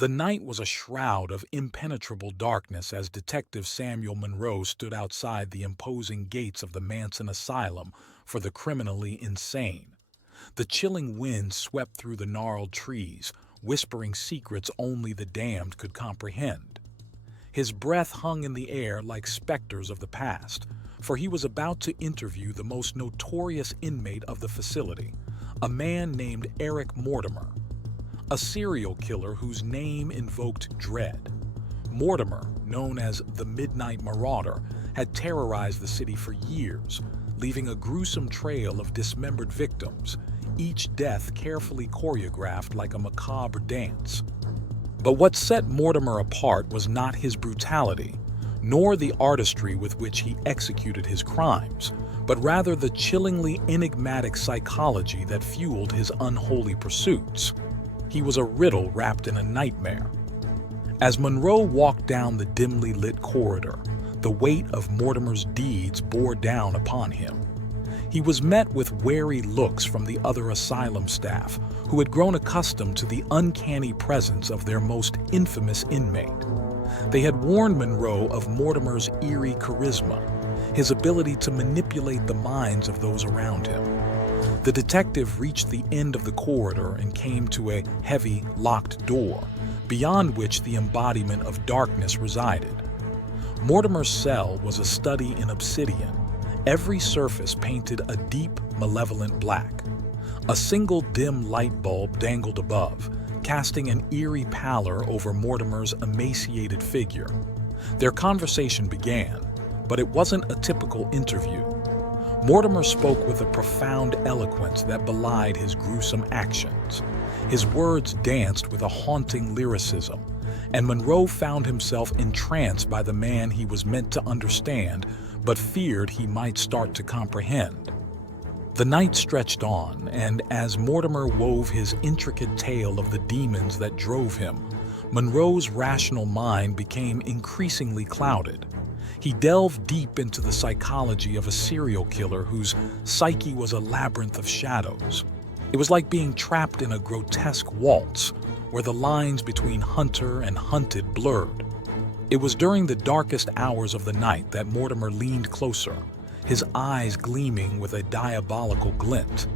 The night was a shroud of impenetrable darkness as Detective Samuel Monroe stood outside the imposing gates of the Manson Asylum for the criminally insane. The chilling wind swept through the gnarled trees, whispering secrets only the damned could comprehend. His breath hung in the air like specters of the past, for he was about to interview the most notorious inmate of the facility, a man named Eric Mortimer, a serial killer whose name invoked dread. Mortimer, known as the Midnight Marauder, had terrorized the city for years, leaving a gruesome trail of dismembered victims, each death carefully choreographed like a macabre dance. But what set Mortimer apart was not his brutality, nor the artistry with which he executed his crimes, but rather the chillingly enigmatic psychology that fueled his unholy pursuits. He was a riddle wrapped in a nightmare. As Monroe walked down the dimly lit corridor, the weight of Mortimer's deeds bore down upon him. He was met with wary looks from the other asylum staff, who had grown accustomed to the uncanny presence of their most infamous inmate. They had warned Monroe of Mortimer's eerie charisma, his ability to manipulate the minds of those around him. The detective reached the end of the corridor and came to a heavy, locked door, beyond which the embodiment of darkness resided. Mortimer's cell was a study in obsidian, every surface painted a deep, malevolent black. A single dim light bulb dangled above, casting an eerie pallor over Mortimer's emaciated figure. Their conversation began, but it wasn't a typical interview. Mortimer spoke with a profound eloquence that belied his gruesome actions. His words danced with a haunting lyricism, and Monroe found himself entranced by the man he was meant to understand, but feared he might start to comprehend. The night stretched on, and as Mortimer wove his intricate tale of the demons that drove him, Monroe's rational mind became increasingly clouded. He delved deep into the psychology of a serial killer whose psyche was a labyrinth of shadows. It was like being trapped in a grotesque waltz, where the lines between hunter and hunted blurred. It was during the darkest hours of the night that Mortimer leaned closer, his eyes gleaming with a diabolical glint.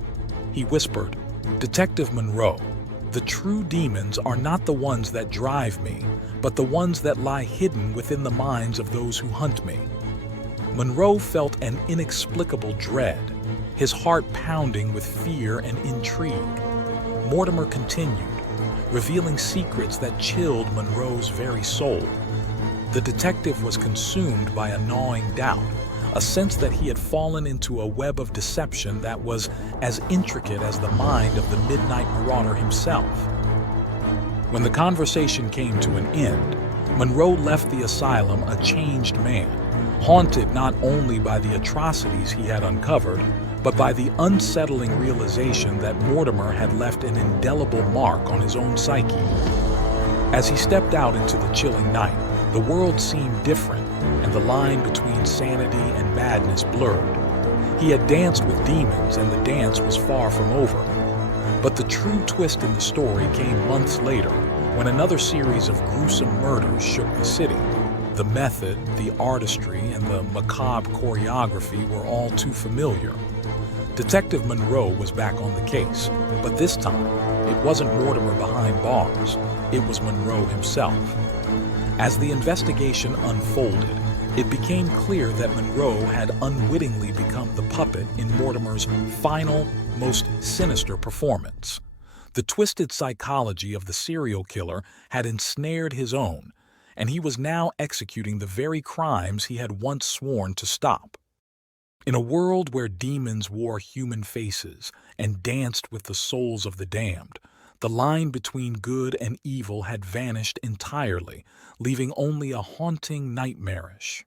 He whispered, "Detective Monroe, the true demons are not the ones that drive me, but the ones that lie hidden within the minds of those who hunt me." Monroe felt an inexplicable dread, his heart pounding with fear and intrigue. Mortimer continued, revealing secrets that chilled Monroe's very soul. The detective was consumed by a gnawing doubt, a sense that he had fallen into a web of deception that was as intricate as the mind of the Midnight Marauder himself. When the conversation came to an end, Monroe left the asylum a changed man, haunted not only by the atrocities he had uncovered, but by the unsettling realization that Mortimer had left an indelible mark on his own psyche. As he stepped out into the chilling night, the world seemed different, and the line between sanity and madness blurred. He had danced with demons, and the dance was far from over. But the true twist in the story came months later, when another series of gruesome murders shook the city. The method, the artistry, and the macabre choreography were all too familiar. Detective Monroe was back on the case, but this time, it wasn't Mortimer behind bars, it was Monroe himself. As the investigation unfolded, it became clear that Monroe had unwittingly become the puppet in Mortimer's final, most sinister performance. The twisted psychology of the serial killer had ensnared his own, and he was now executing the very crimes he had once sworn to stop. In a world where demons wore human faces and danced with the souls of the damned, the line between good and evil had vanished entirely, leaving only a haunting nightmarish